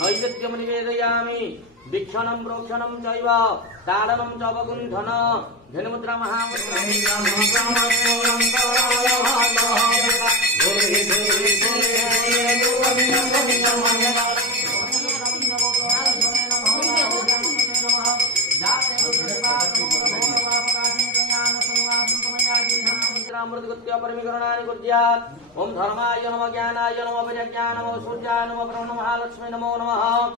नैवेद्यं निवेदयामि वीक्षणं प्रोक्षणं चैव ताडनं च वकुण्ठन धनुमुद्रा परमीकरणानि कुर्यात्। ओम धर्माय नमः ज्ञानाय नमः विज्ञान नमः सूर्याय नमः ब्रह्म महालक्ष्मी नमो नमः।